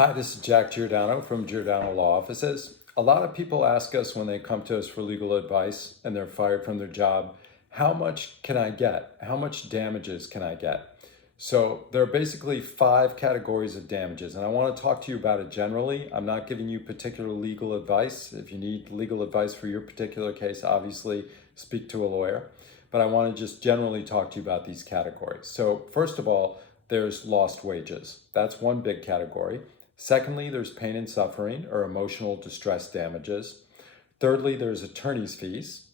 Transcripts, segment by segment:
Hi, this is Jack Giordano from Giordano Law Offices. A lot of people ask us when they come to us for legal advice and they're fired from their job, how much can I get? How much damages can I get? So there are basically 5 categories of damages, and I want to talk to you about it generally. I'm not giving you particular legal advice. If you need legal advice for your particular case, obviously speak to a lawyer. But I want to just generally talk to you about these categories. So first of all, there's lost wages. That's one big category. Secondly, there's pain and suffering or emotional distress damages. Thirdly, there's attorney's fees.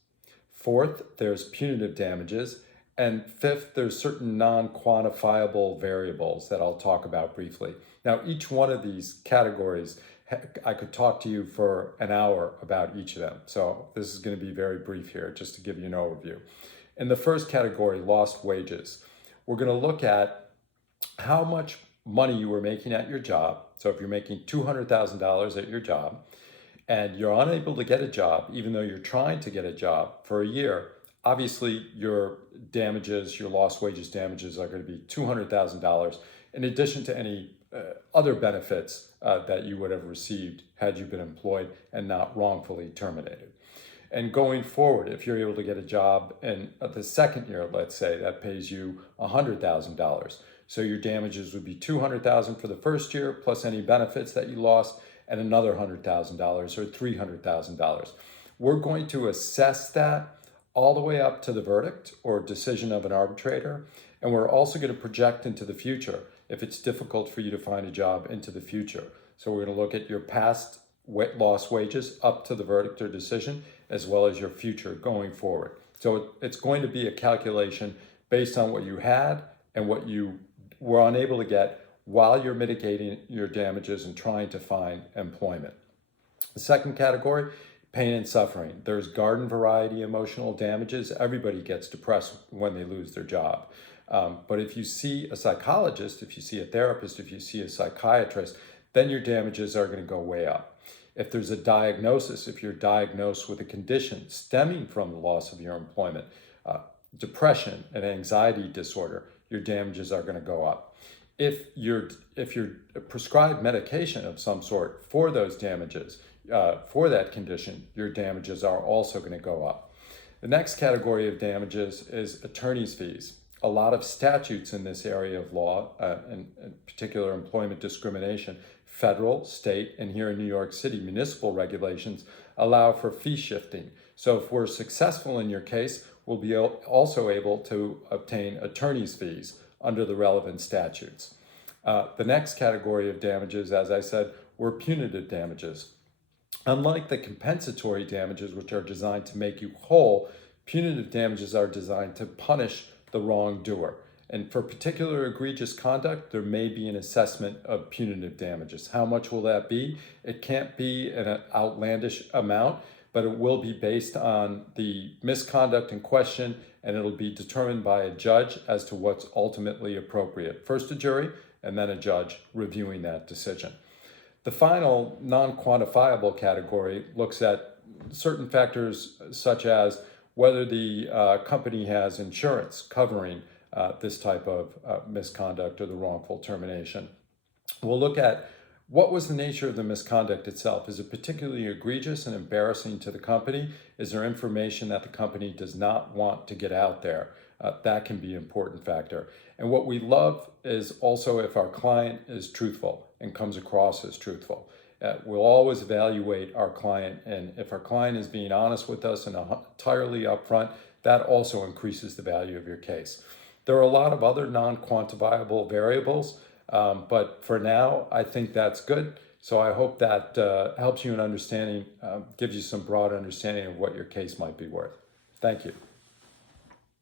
Fourth, there's punitive damages. And fifth, there's certain non-quantifiable variables that I'll talk about briefly. Now, each one of these categories, I could talk to you for an hour about each of them. So this is going to be very brief here, just to give you an overview. In the first category, lost wages, we're going to look at how much money you were making at your job. So if you're making $200,000 at your job and you're unable to get a job, even though you're trying to get a job for a year, obviously your damages, your lost wages damages are going to be $200,000 in addition to any other benefits that you would have received had you been employed and not wrongfully terminated. And going forward, if you're able to get a job in the second year, let's say, that pays you $100,000. So your damages would be $200,000 for the first year, plus any benefits that you lost, and another $100,000 or $300,000. We're going to assess that all the way up to the verdict or decision of an arbitrator. And we're also going to project into the future if it's difficult for you to find a job into the future. So we're going to look at your past lost wages up to the verdict or decision, as well as your future going forward. So it's going to be a calculation based on what you had and what you were unable to get while you're mitigating your damages and trying to find employment. The second category, pain and suffering. There's garden variety emotional damages. Everybody gets depressed when they lose their job. But if you see a psychologist, if you see a therapist, if you see a psychiatrist, then your damages are going to go way up. If there's a diagnosis, if you're diagnosed with a condition stemming from the loss of your employment, depression and anxiety disorder, your damages are going to go up. If you're prescribed medication of some sort for those damages, for that condition, your damages are also going to go up. The next category of damages is attorney's fees. A lot of statutes in this area of law, in particular employment discrimination, federal, state, and here in New York City, municipal regulations allow for fee shifting. So if we're successful in your case, we'll be also able to obtain attorney's fees under the relevant statutes. The next category of damages, as I said, were punitive damages. Unlike the compensatory damages, which are designed to make you whole, punitive damages are designed to punish the wrongdoer. And for particular egregious conduct, there may be an assessment of punitive damages. How much will that be? It can't be an outlandish amount, but it will be based on the misconduct in question, and it'll be determined by a judge as to what's ultimately appropriate. First a jury, and then a judge reviewing that decision. The final non-quantifiable category looks at certain factors such as whether the company has insurance covering this type of misconduct or the wrongful termination. We'll look at what was the nature of the misconduct itself. Is it particularly egregious and embarrassing to the company? Is there information that the company does not want to get out there? That can be an important factor. And what we love is also if our client is truthful and comes across as truthful. We'll always evaluate our client, and if our client is being honest with us and entirely upfront, that also increases the value of your case. There are a lot of other non-quantifiable variables, but for now, I think that's good. So I hope that helps you in understanding, gives you some broad understanding of what your case might be worth. Thank you.